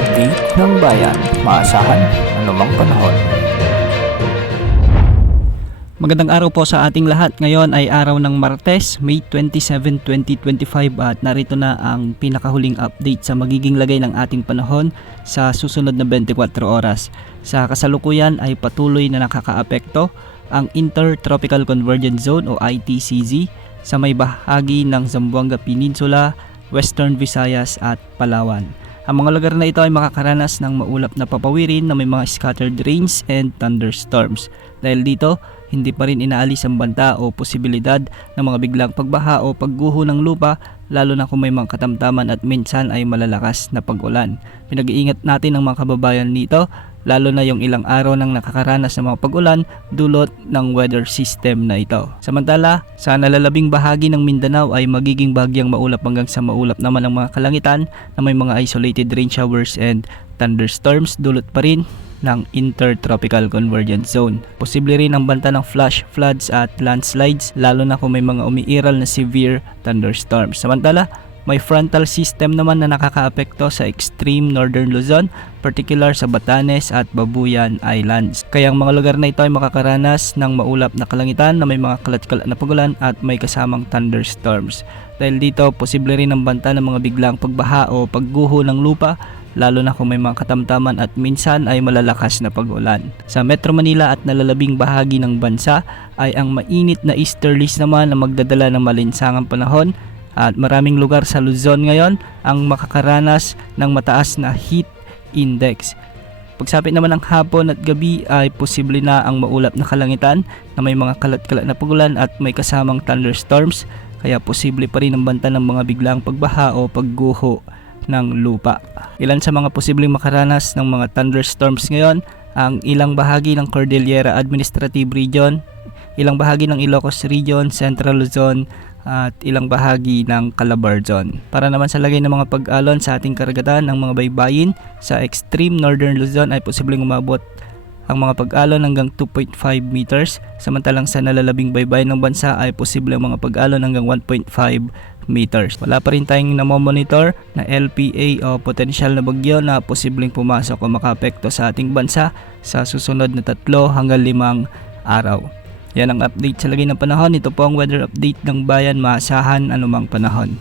update ng bayan, maasahan anumang panahon. Magandang araw po sa ating lahat. Ngayon ay araw ng Martes, May 27, 2025 at narito na ang pinakahuling update sa magiging lagay ng ating panahon sa susunod na 24 oras. Sa kasalukuyan ay patuloy na nakakaapekto ang Intertropical Convergence Zone o ITCZ sa may bahagi ng Zamboanga Peninsula, Western Visayas at Palawan. Ang mga lugar na ito ay makakaranas ng maulap na papawirin na may mga scattered rains and thunderstorms. Dahil dito, hindi pa rin inaalis ang banta o posibilidad ng mga biglang pagbaha o pagguho ng lupa, lalo na kung may mga katamtaman at minsan ay malalakas na pag-ulan. Pinag-iingat natin ang mga kababayan dito, lalo na yung ilang araw nang nakakaranas ng mga pag-ulan dulot ng weather system na ito. Samantala, sa nalalabing bahagi ng Mindanao ay magiging bahagyang maulap hanggang sa maulap naman ang mga kalangitan na may mga isolated rain showers and thunderstorms dulot pa rin ng Intertropical Convergence Zone. Posible rin ang banta ng flash floods at landslides lalo na kung may mga umiiral na severe thunderstorms. Samantala, may frontal system naman na nakakaapekto sa extreme northern Luzon, particular sa Batanes at Babuyan Islands. Kaya ang mga lugar na ito ay makakaranas ng maulap na kalangitan na may mga kalat-kalat na pagulan at may kasamang thunderstorms. Dahil dito, posible rin ang banta ng mga biglang pagbaha o pagguho ng lupa, lalo na kung may mga katamtaman at minsan ay malalakas na pag-ulan. Sa Metro Manila at nalalabing bahagi ng bansa ay ang mainit na easterlies naman na magdadala ng malinsangang panahon at maraming lugar sa Luzon ngayon ang makakaranas ng mataas na heat index. Pagsapit naman ng hapon at gabi ay posible na ang maulap na kalangitan na may mga kalat-kalat na pagulan at may kasamang thunderstorms, kaya posible pa rin ang banta ng mga biglang pagbaha o pagguho ng lupa. Ilan sa mga posibleng makaranas ng mga thunderstorms ngayon ang ilang bahagi ng Cordillera Administrative Region, ilang bahagi ng Ilocos Region, Central Luzon at ilang bahagi ng Calabar Zone. Para naman sa lagay ng mga pag-alon sa ating karagatan ng mga baybayin, sa extreme northern Luzon ay posibleng umabot ang mga pag-alon hanggang 2.5 meters, samantalang sa nalalabing baybayin ng bansa ay posible ang mga pag-alon hanggang 1.5 meters. Wala pa rin tayong namomonitor na LPA o potensyal na bagyo na posibleng pumasok o makaapekto sa ating bansa sa susunod na 3 hanggang 5 araw. Yan ang update sa lagay ng panahon. Ito po ang weather update ng bayan, maasahan anumang panahon.